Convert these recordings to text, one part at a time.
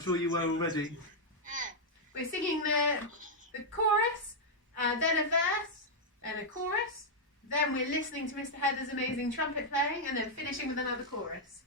sure you were already. We're singing the chorus, then a verse, then a chorus, then we're listening to Mr. Heather's amazing trumpet playing, and then finishing with another chorus.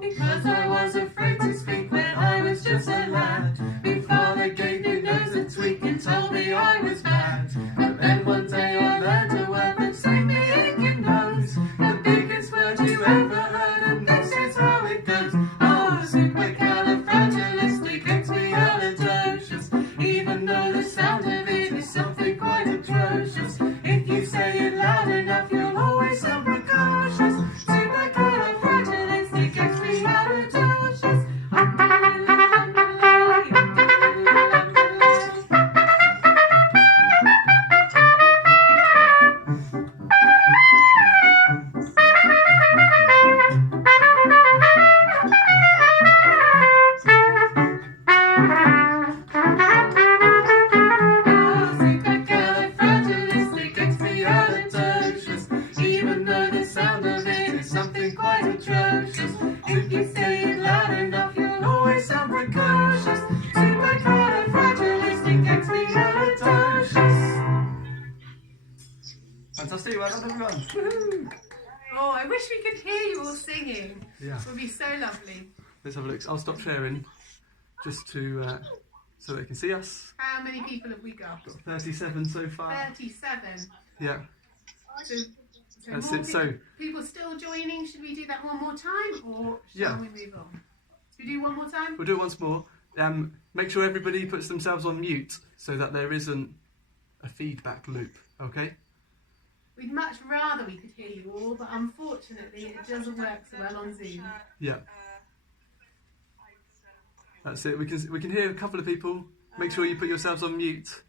Because I was afraid to speak when I was just a lad. Before they gave me nose and tweak and told me I was bad. But then one day I learned a word that saved me aching nose. The biggest word you ever heard, and this is how it goes. Oh, supercalifragilisticexpialidocious. Even though the sound of it is something quite atrocious. If you say it loud enough, you'll always sound precocious. Supercalifragilisticexpialidocious. Supercalifragilisticexpialidocious. Even though the sound of it is something quite atrocious. If you say it loud enough, you'll always sound precocious. Supercalifragilisticexpialidocious. Fantastic, well done everyone. Woo-hoo. Oh, I wish we could hear you all singing. Yeah. It would be so lovely. Let's have a look. I'll stop sharing just to so they can see us. How many people have we got? Got 37 so far. 37. Yeah. So That's more it. So people still joining. Should we do that one more time, or shall Yeah. we move on? Should we do one more time? we'll do it once more. Make sure everybody puts themselves on mute so that there isn't a feedback loop. Okay. We'd much rather we could hear you all, but unfortunately it doesn't work so well on Zoom. Yeah. That's it. We can hear a couple of people. Make sure you put yourselves on mute.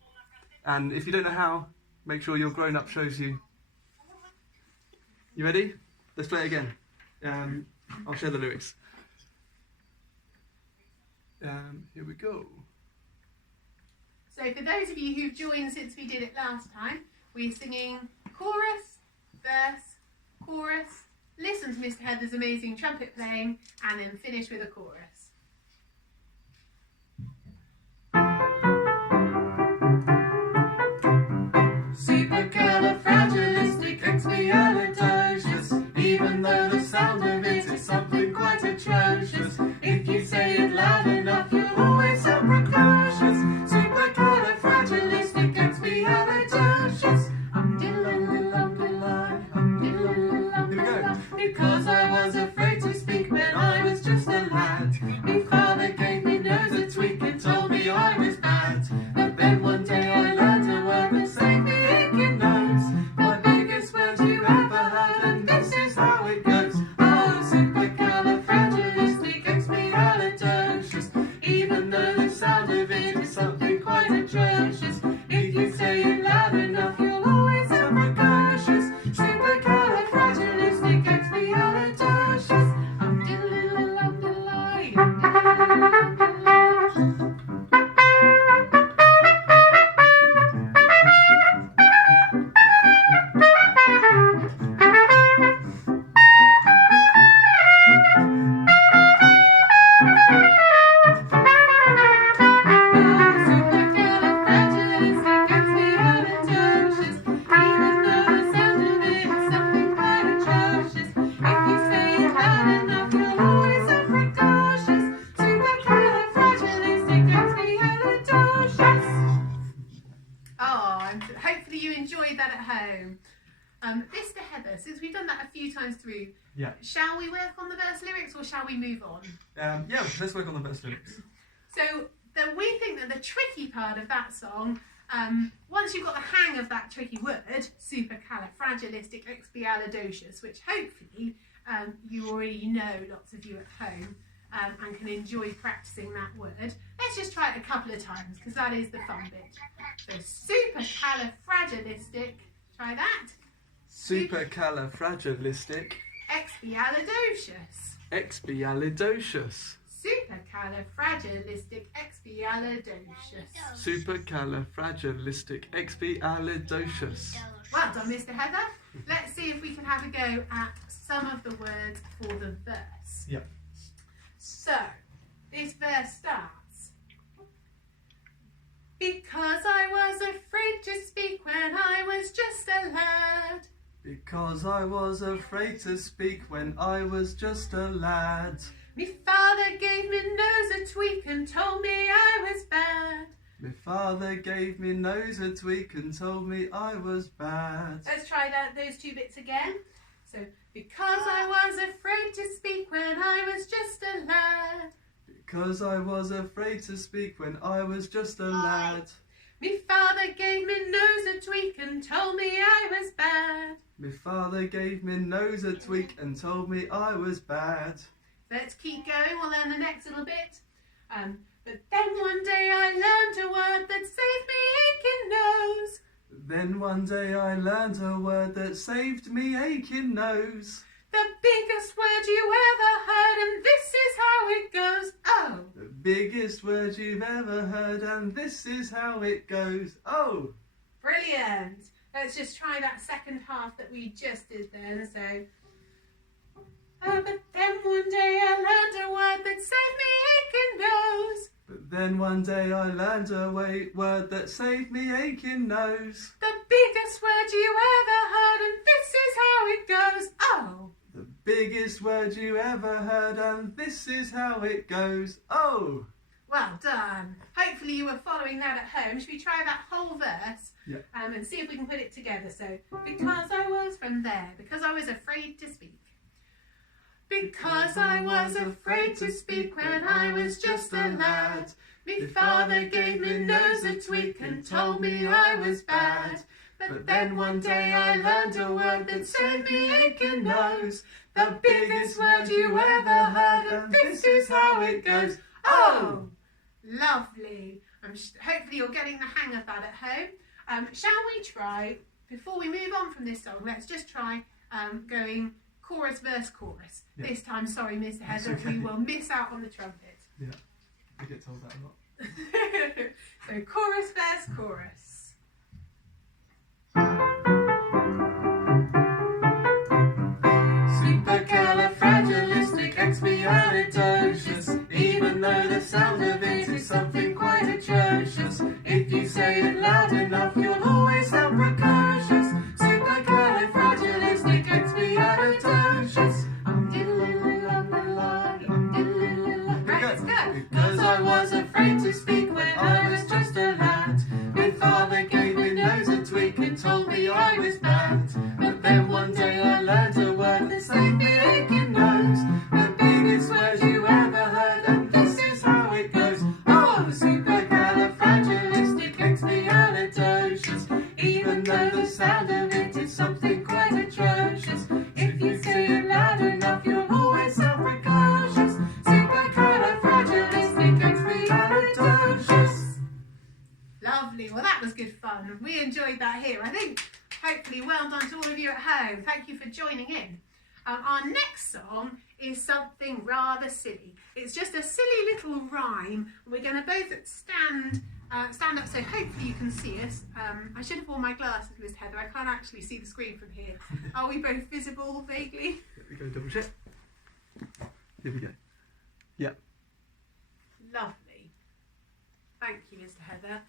And if you don't know how, make sure your grown-up shows you. You ready? Let's play it again. I'll share the lyrics. Here we go. So for those of you who've joined since we did it last time, we're singing chorus, verse, chorus, listen to Mr. Heather's amazing trumpet playing, and then finish with a chorus. Supercalifragilisticexpialidocious. Even though the sound of it is something quite atrocious. If you say it loud enough, you'll always sound precocious. Supercalifragilisticexpialidocious. Because I was afraid to speak when I was just a lad. My father gave me nose a tweak and told me I was bad. But then one day I learned a word that saved me aching nose. The biggest word you ever heard, and this is how it goes. Oh, supercalifragilisticexpialidocious. Even though the sound of it is something quite atrocious. If you say it loud enough, you'll always sound precocious. Supercalifragilisticexpialidocious. Hopefully you enjoyed that at home. Mr. Heather, since we've done that a few times through, shall we work on the verse lyrics or shall we move on? Yeah, let's work on the verse lyrics. So we think that the tricky part of that song, once you've got the hang of that tricky word, supercalifragilisticexpialidocious, which hopefully you already know, lots of you at home, and can enjoy practicing that word. Let's just try it a couple of times because that is the fun bit. So supercalifragilistic, try that. Supercalifragilistic. Expialidocious. Expialidocious. Supercalifragilisticexpialidocious. Supercalifragilisticexpialidocious. Well done, Mr. Heather. Let's see if we can have a go at some of the words for the verse. Yep. So, this verse starts. Because I was afraid to speak when I was just a lad. Because I was afraid to speak when I was just a lad. Me father gave me nose a tweak and told me I was bad. My father gave me nose a tweak and told me I was bad. Let's try those two bits again. So, because I was afraid to speak when I was just a lad. Because I was afraid to speak when I was just a lad. Me father gave me nose a tweak and told me I was bad. My father gave me nose a tweak and told me I was bad. Let's keep going, we'll learn the next little bit. But then one day I learned a word that saved me aching nose. Then one day I learned a word that saved me aching nose. The biggest word you ever heard, and this is how it goes. Oh! The biggest word you've ever heard, and this is how it goes. Oh! Brilliant! Let's just try that second half that we just did then. So, but then one day I learned a word that saved me aching nose. But then one day I learned a word that saved me aching nose. The biggest word you ever heard, and this is how it goes. Oh! The biggest word you ever heard, and this is how it goes. Oh! Well done. Hopefully you were following that at home. Should we try that whole verse? Yeah. And see if we can put it together. So, because I was from there, because I was afraid to speak. Because I was afraid to speak when I was just a lad. Me father gave me nose a tweak and told me I was bad. But then one day I learned a word that saved me aching nose. The biggest word you ever heard, and this is how it goes. Oh! Lovely. Hopefully you're getting the hang of that at home. Shall we try, before we move on from this song, let's just try going chorus, verse, chorus. Yeah. This time, sorry, Mr. Heather, okay. we will miss out on the trumpet. Yeah, I get told that a lot. So chorus, verse, chorus. Supercalifragilisticexpialidocious. Even though the sound of it is something quite atrocious, if you say it loud enough, you'll always sound precocious. Supercalifragilisticexpialidocious. Right, let's go. Because I was afraid to speak when I was just a lad. My father gave me nose a tweak and told me I was bad. But then one day I learned a word that saved me aching nose. The biggest word you ever heard, and this is how it goes. Oh, supercalifragilisticexpialidocious. Even though the sound of it is something quite atrocious, if you say it loud enough, you'll always sound precocious. Supercalifragilisticexpialidocious. Lovely. Well, that was good fun. We enjoyed that here. I think, hopefully, well done to all of you at home. Thank you for joining in. Our next song is something rather silly. It's just a silly little rhyme. We're going to both stand up so hopefully you can see us. I should have worn my glasses, Miss Heather. I can't actually see the screen from here. Are we both visible vaguely? Here we go, double check. Here we go. Yeah. Lovely. Thank you, Mr. Heather.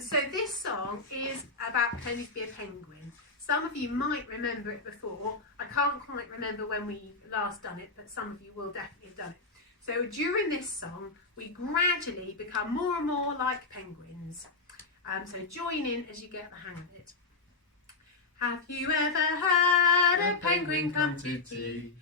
So this song is about pretending to be a penguin. Some of you might remember it before. I can't quite remember when we last done it, but some of you will definitely have done it. So during this song, we gradually become more and more like penguins. So join in as you get the hang of it. Have you ever had a penguin come to tea?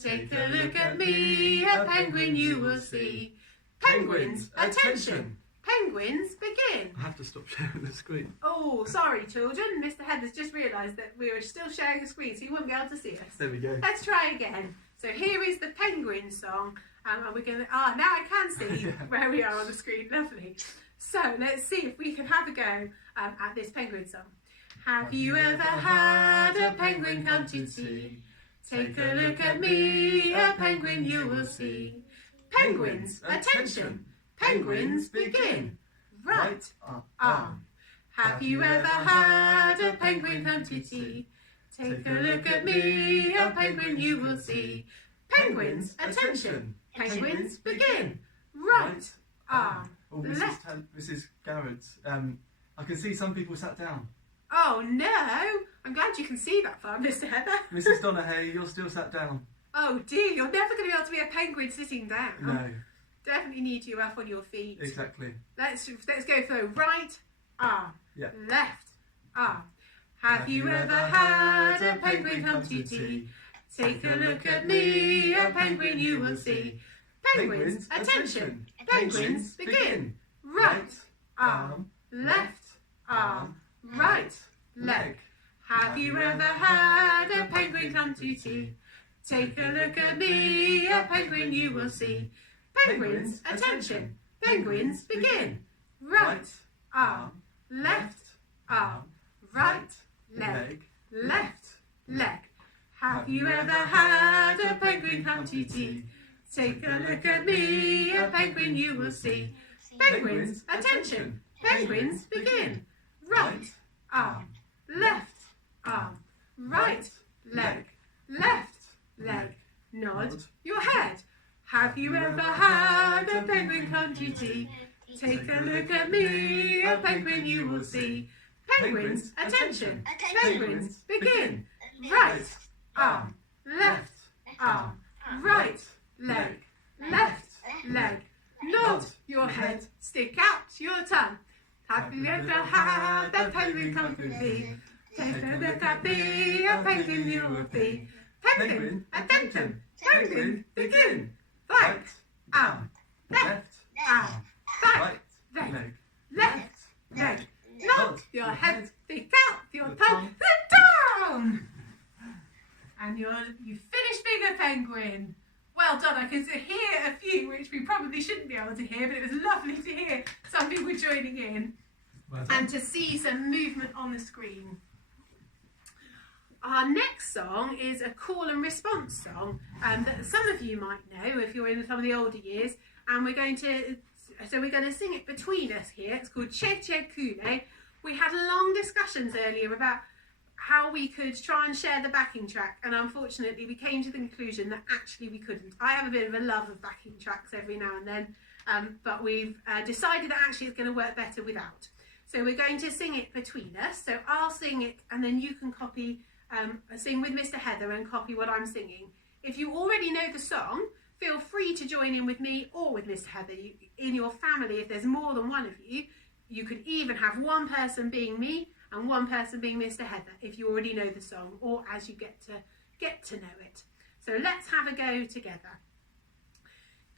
Take a look at me, a penguin you will see. Penguins, attention! Penguins, begin! I have to stop sharing the screen. Oh, sorry children, Mr. Heather's just realised that we were still sharing a screen so you wouldn't be able to see us. There we go. Let's try again. So here is the penguin song, and we're going to, now I can see where we are on the screen, lovely. So let's see if we can have a go at this penguin song. Have you ever had a penguin come to tea? Take a look at me, a penguin you will see. Penguins, attention, penguins begin. Right arm. Have you ever had a penguin come to tea? Take a look at me, a penguin you will see. Penguins, attention, penguins begin. Right arm. Oh, Mrs. Garrett, I can see some people sat down. Oh no! I'm glad you can see that far, Mr. Heather. Mrs. Donaghy, you're still sat down. Oh dear, you're never going to be able to be a penguin sitting down. No. Definitely need you up on your feet. Exactly. Let's go for right arm, left arm. Have you ever had a penguin come to tea? Take a look at me, a penguin you will see. Penguins, attention, penguins begin. Right arm, left arm, right leg. Have you ever had a penguin come to tea? Take a look at me, a penguin you will see. Penguins, attention, penguins begin. Right arm, left arm, right leg, left leg. Have you ever had a penguin come to tea? Take a look at me, a penguin you will see. Penguins, attention, penguins begin. Right arm, left arm, right leg, left leg. Nod your head. Have you ever had a penguin come to tea? Take a look at me, a penguin you will see. Penguins, attention, penguins begin. Right arm, left arm, right leg, left leg. Nod your head, stick out your tongue. Have you ever had a penguin come to tea? Take a look at me, a penguin you will be. Penguin, attention, penguin begin. Right arm, left arm, back leg, left leg. Nod your head, stick out your tongue, sit down. And you finished being a penguin. Well done. I can hear a few which we probably shouldn't be able to hear, but it was lovely to hear some people joining in and to see some movement on the screen. Our next song is a call and response song that some of you might know if you're in some of the older years, and we're going to sing it between us here. It's called Che Che Kule. We had long discussions earlier about how we could try and share the backing track, and unfortunately we came to the conclusion that actually we couldn't. I have a bit of a love of backing tracks every now and then, but we've decided that actually it's going to work better without. So we're going to sing it between us. So I'll sing it and then you can sing with Mr. Heather and copy what I'm singing. If you already know the song, feel free to join in with me or with Mr. Heather. In your family, if there's more than one of you, you could even have one person being me and one person being Mr. Heather if you already know the song or as you get to know it. So let's have a go together.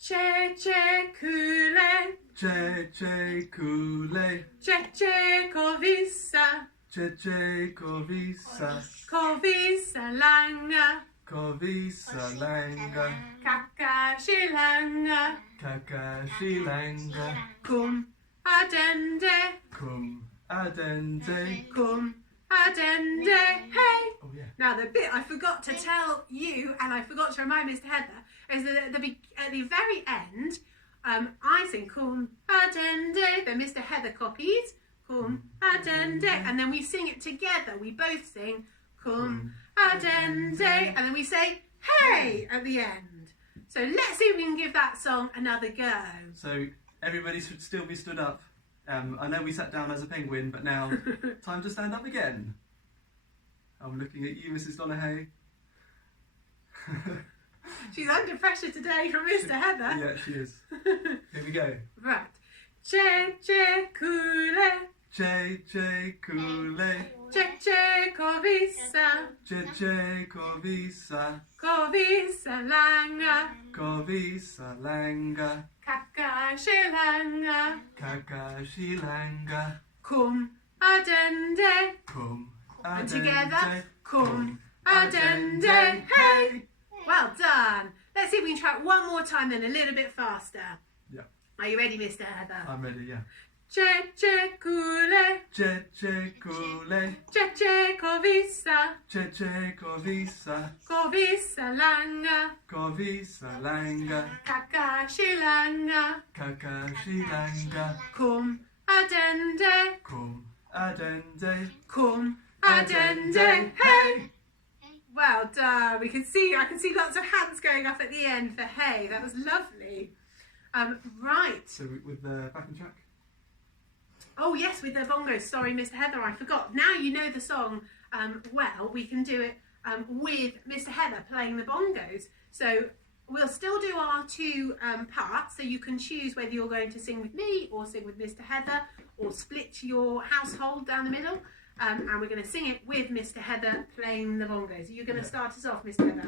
Che che kule, Che che kule, che che kovisa, Che che kovisa, kovisa langa, kovisa langa, kakashilanga, kakashilanga, kum adende, kum adende, kum adende, hey! Oh yeah. Now the bit I forgot to tell you, and I forgot to remind Mr. Heather, is that at the very end, I sing kum adende, then Mr. Heather copies kum adende, and then we sing it together. We both sing kum adende, and then we say hey at the end. So let's see if we can give that song another go. So everybody should still be stood up. I know we sat down as a penguin, but now time to stand up again. I'm looking at you, Mrs. Donaghy. She's under pressure today from Mr. Heather. Yeah, she is. Here we go. Right. Che che kule, Che che kule, che che kovisa, Che che kovisa, kovisa langa, kovisa langa, kakashilanga, kakashilanga, kum adende, kum and adende, together kum adende, hey! Well done. Let's see if we can try it one more time then, a little bit faster. Yeah. Are you ready, Mr. Heather? I'm ready, yeah. Cece kule, Cece kule, cece kovisa, cece kovisa, kovisa langa, kovisa langa, kakashi langa, kakashi langa, kum adende, kum adende, kum adende, hey! Well done. I can see lots of hands going up at the end for hey. That was lovely. Right. So with the backing track? Oh yes, with the bongos. Sorry, Mr. Heather, I forgot. Now you know the song well. We can do it with Mr. Heather playing the bongos. So we'll still do our two parts. So you can choose whether you're going to sing with me or sing with Mr. Heather, or split your household down the middle. And we're going to sing it with Mr. Heather playing the bongos. You're going to start us off, Mr. Heather.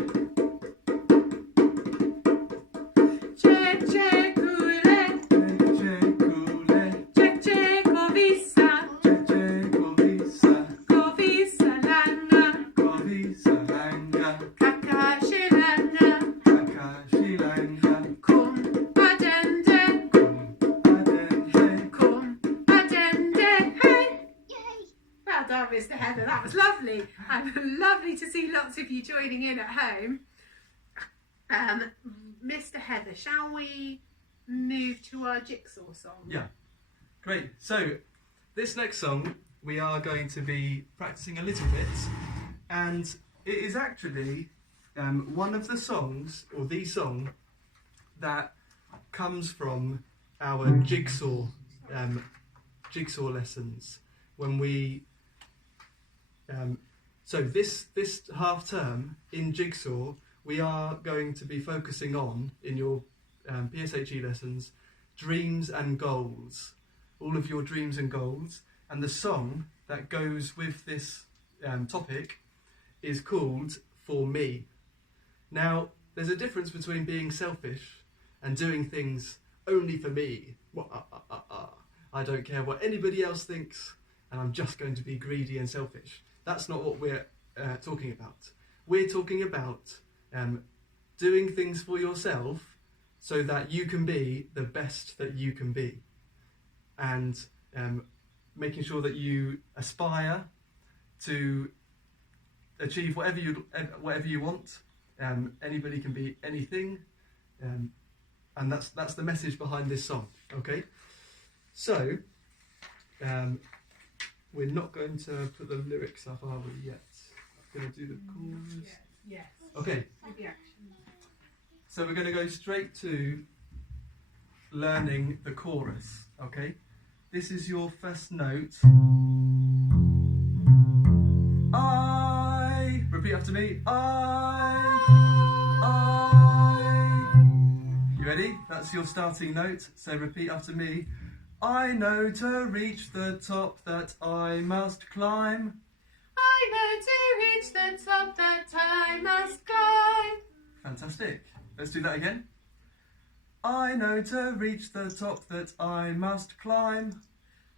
Che che kule, Cece kule, che che kovisa, cece kovisa, kovisa langa, kovisa langa, kakashi langa, kakashi langa, kum adende, kum adende. kum adende, hey! Well done, Mr. Heather. That was lovely. Lovely to see lots of you joining in at home. Mr. Heather, shall we move to our jigsaw song? Yeah, great. So this next song we are going to be practicing a little bit, and it is actually one of the songs, or the song, that comes from our jigsaw lessons when we. So this half term in jigsaw, we are going to be focusing on, in your PSHE lessons, dreams and goals. All of your dreams and goals. And the song that goes with this topic is called For Me. Now, there's a difference between being selfish and doing things only for me. I don't care what anybody else thinks, and I'm just going to be greedy and selfish. That's not what we're talking about. We're talking about doing things for yourself so that you can be the best that you can be, and making sure that you aspire to achieve whatever you want. Anybody can be anything, and that's the message behind this song. Okay, so we're not going to put the lyrics up, are we yet? I'm going to do the chorus. Yes. Okay. With the action. So we're going to go straight to learning the chorus, okay? This is your first note. I. Repeat after me. I. You ready? That's your starting note. So repeat after me. I know to reach the top that I must climb. I know to reach the top that I must climb. Fantastic. Let's do that again. I know to reach the top that I must climb.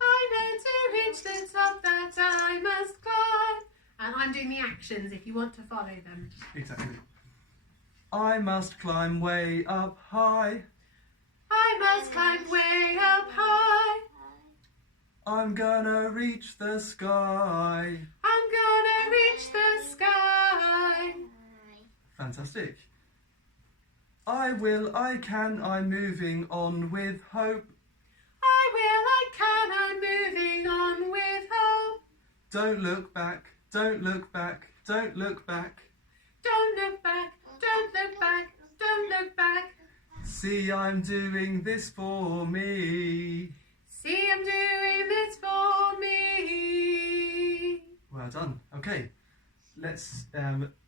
I know to reach the top that I must climb. And I'm doing the actions if you want to follow them. Exactly. I must climb way up high. I must climb way up high. I'm gonna reach the sky. I'm gonna reach the sky. Fantastic. I will, I can, I'm moving on with hope. I will, I can, I'm moving on with hope. Don't look back, don't look back, don't look back. Don't look back, don't look back, don't look back. See, I'm doing this for me. See, I'm doing this for me. Well done. Okay, let's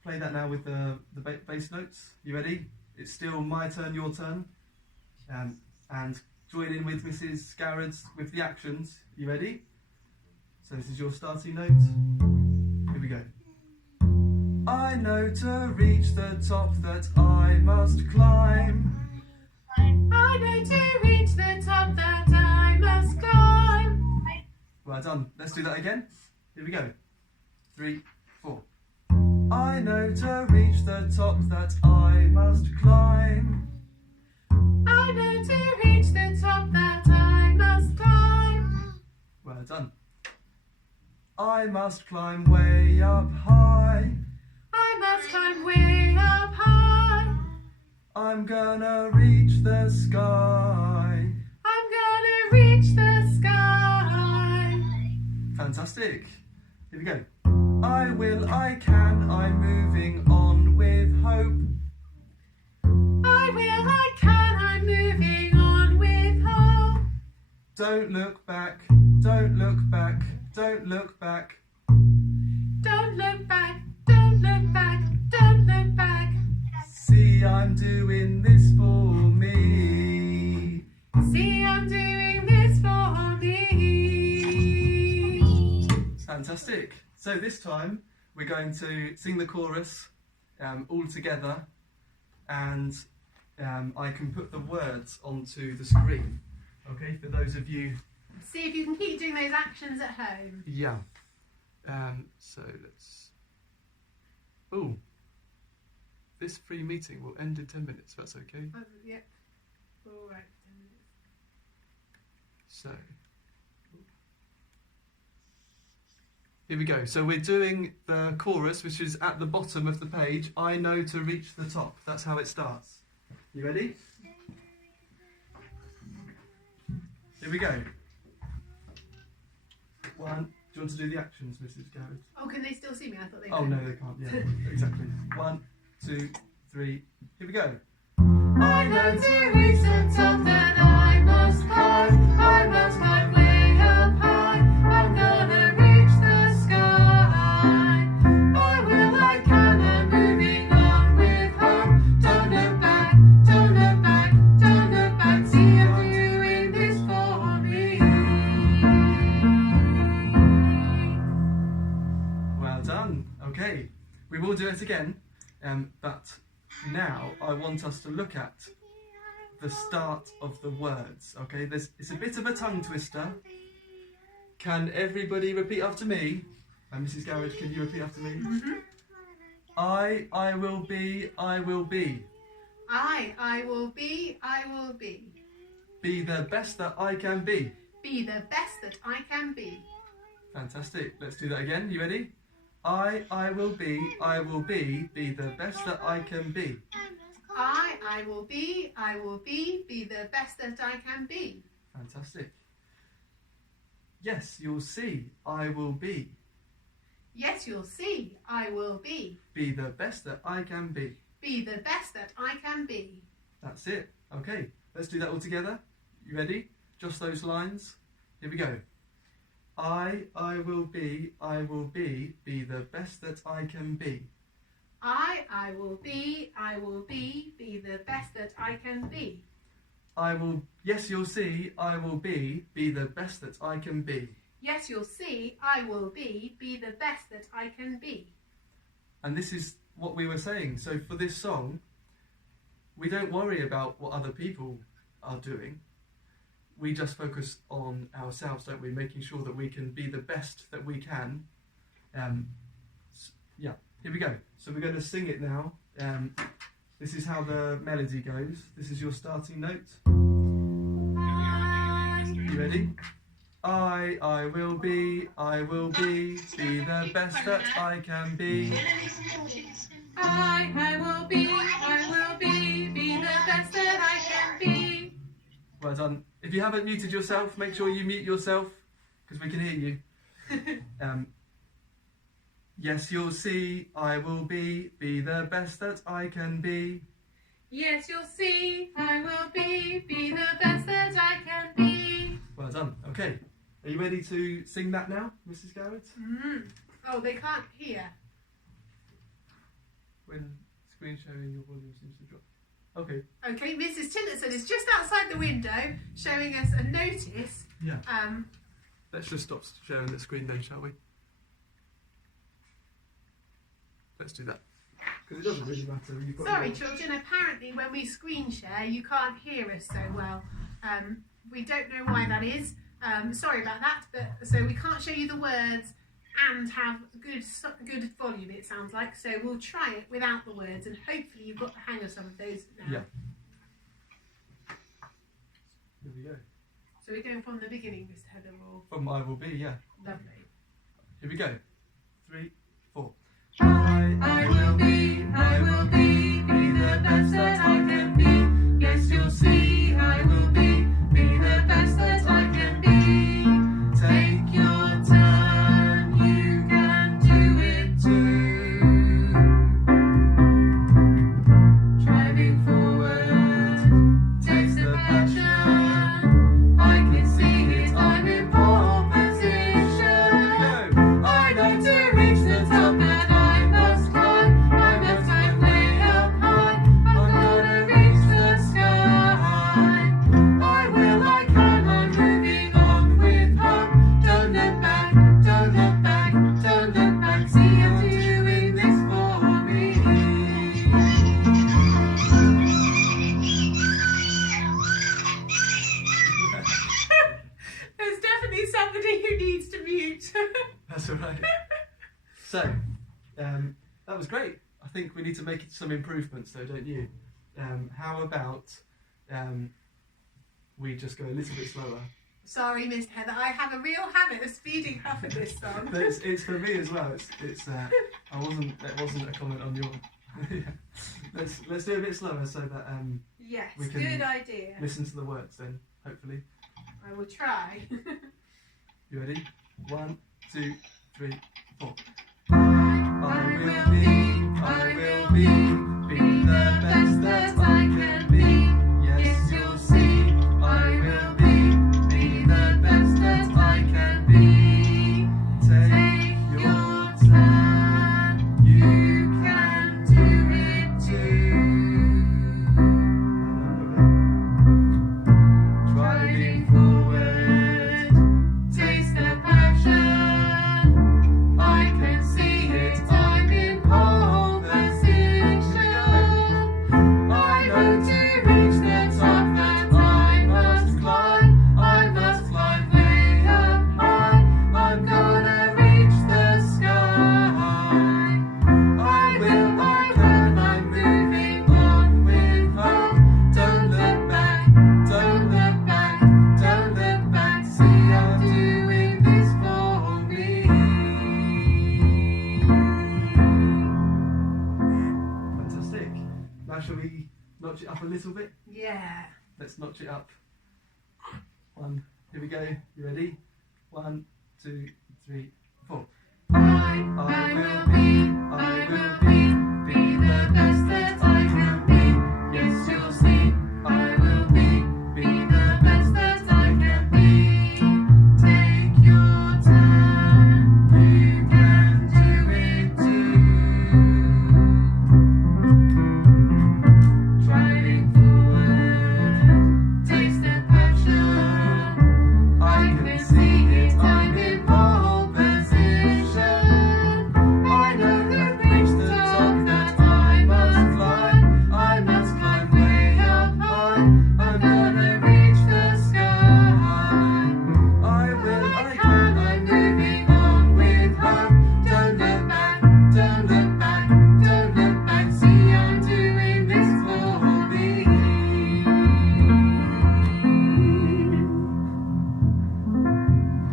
play that now with the bass notes. You ready? It's still my turn, your turn. And join in with Mrs. Garrett's with the actions. You ready? So this is your starting note. Here we go. I know to reach the top that I must climb. I know to reach the top that I must climb. Well done. Let's do that again. Here we go. 3, 4. I know to reach the top that I must climb. I know to reach the top that I must climb. Well done. I must climb way up high. I must climb way up high. I'm gonna reach the sky. I'm gonna reach the sky. Fantastic. Here we go. I will, I can, I'm moving on with hope. I will, I can, I'm moving on with hope. Don't look back, don't look back, don't look back. Don't look back, don't look back, don't look back. See, I'm doing this for me. See, I'm doing this for me. Fantastic. So this time we're going to sing the chorus all together, and I can put the words onto the screen. Okay, for those of you. See if you can keep doing those actions at home. Yeah. So let's. Oh. This free meeting will end in 10 minutes. That's okay. Yep. All right. So. Here we go. So we're doing the chorus, which is at the bottom of the page. I know to reach the top. That's how it starts. You ready? Here we go. One. Do you want to do the actions, Mrs. Garrett? Oh, can they still see me? I thought they Oh, could. no, they can't. Yeah, exactly. 1, 2, 3. Here we go. I know to reach the top that I must climb. I must climb way up high. I'm gonna reach the sky. I will, I can, I'm moving on with hope. Don't look back, don't look back, don't look back. See, I'm doing this for me. Well done. Okay. We will do it again, but now I want us to look at the start of the words. Okay, it's a bit of a tongue twister. Can everybody repeat after me? Mrs. Garrett, can you repeat after me? Mm-hmm. I will be, I will be. I will be, I will be. Be the best that I can be. Be the best that I can be. Fantastic. Let's do that again. You ready? I will be, be the best that I can be. I will be, be the best that I can be. Fantastic. Yes, you'll see, I will be. Yes, you'll see, I will be. Be the best that I can be. Be the best that I can be. That's it. Okay, let's do that all together. You ready? Just those lines. Here we go. I will be, be the best that I can be. I will be, be the best that I can be. I will, yes, you'll see, I will be the best that I can be. Yes, you'll see, I will be the best that I can be. And this is what we were saying. So for this song, we don't worry about what other people are doing. We just focus on ourselves, don't we? Making sure that we can be the best that we can. Yeah, here we go. So we're going to sing it now. This is how the melody goes. This is your starting note. You ready? I will be, the best that I can be. I will be, be the best that I can be. Well done. If you haven't muted yourself, make sure you mute yourself, because we can hear you. Yes, you'll see, I will be the best that I can be. Yes, you'll see, I will be the best that I can be. Well done. Okay. Are you ready to sing that now, Mrs. Garrett? Oh, they can't hear. When screen sharing, your volume seems to drop. Okay. Okay, Mrs. Tillotson is just outside the window showing us a notice. Yeah. Let's just stop sharing the screen then, shall we? Let's do that. Because it doesn't really matter. You've got Sorry, children. Apparently, when we screen share, you can't hear us so well. We don't know why that is. Sorry about that. But so we can't show you the words and have good volume, it sounds like. So we'll try it without the words, and hopefully you've got the hang of some of those now. Yeah. Here we go. So we're going from the beginning, Mr. Heather, or From I Will Be, yeah. lovely. Here we go. 3, 4. I will be the best that I can be. Yes, you'll see, I will be the best that I can be. Take your turn, you can do it too. Driving forward, taste the passion. I can see it, I'm in pole position. I know to reach the top that I must climb. I must climb way up high. I'm gonna reach the sky. I will, I can, I'm moving on with hope. Don't look back, don't look back, don't look back. See, I'm doing this for me. There's definitely somebody who needs to mute. That's all right. So, that was great. I think we need to make some improvements though, don't you? How about we just go a little bit slower? Sorry, Miss Heather, I have a real habit of speeding up at this song. But it's for me as well. That wasn't a comment on your. Yeah. Let's do a bit slower so that Yes, we can good idea. listen to the words then. Hopefully, I will try. you ready? 1, 2, 3, 4. I will be the best that I can be. Yes, you'll see, I will be the best that I can be. Take your turn, you can do it too. Driving forward, taste the passion. I can see it, I'm in pole position. I know to reach the top that I must climb. I must climb way up high. I'm gonna reach the sky. I will, I can, I'm moving on with hope. Don't look back, don't look back, don't look back. See, I'm doing this for me. Fantastic. Now shall we notch it up a little bit? Yeah. Let's notch it up. 1. Here we go. You ready? 1, 2, 3, 4. I will be the best that I can be. Yes, you'll see, I will be the best that I can be. Take your turn, you can do it too. Driving forward, taste the passion. I can see it, I'm in pole position. I know to reach the top that I must climb. I must climb way up high. I'm gonna reach the sky. I will, I can, I'm moving on with hope. Don't look back, don't look back, don't look back. See, I'm doing this for me.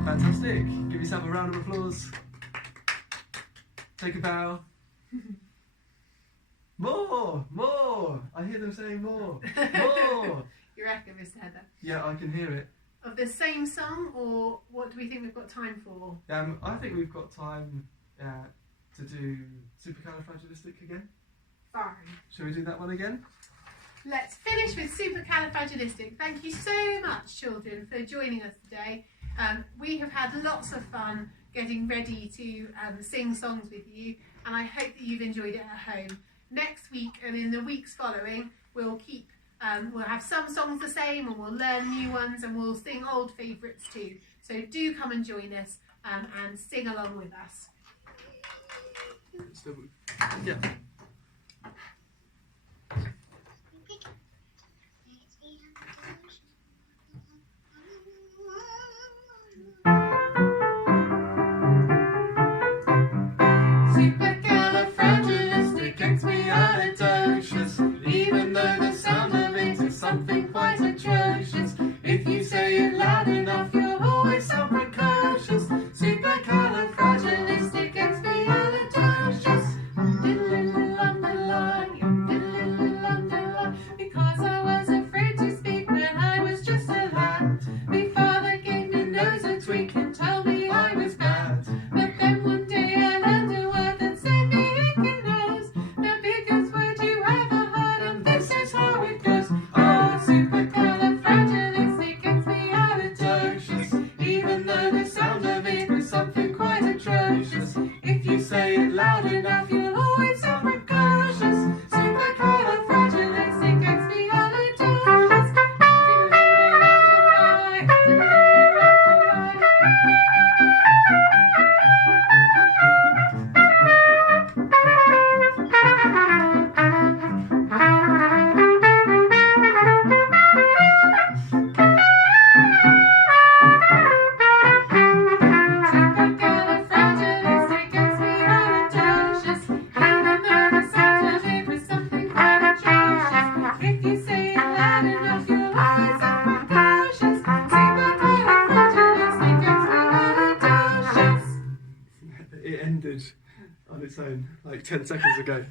Fantastic. Give yourself a round of applause. Take a bow. More. I hear them saying more. You reckon, Mr. Heather? Yeah, I can hear it. Of the same song, or what do we think we've got time for? I think we've got time to do supercalifragilistic again. Fine. Shall we do that one again? Let's finish with supercalifragilistic. Thank you so much, children, for joining us today. We have had lots of fun getting ready to sing songs with you, and I hope that you've enjoyed it at home. Next week and in the weeks following, we'll have some songs the same, and we'll learn new ones, and we'll sing old favourites too. So do come and join us and sing along with us. Yeah. say it loud enough, you'll always sound precocious. Supercalifragilisticexpialidocious. Supercalifragilisticexpialidocious. Even though the sound of it was something quite atrocious. If you say it loud enough, you'll always sound precocious. Supercalifragilisticexpialidocious. It ended on its own like 10 seconds ago.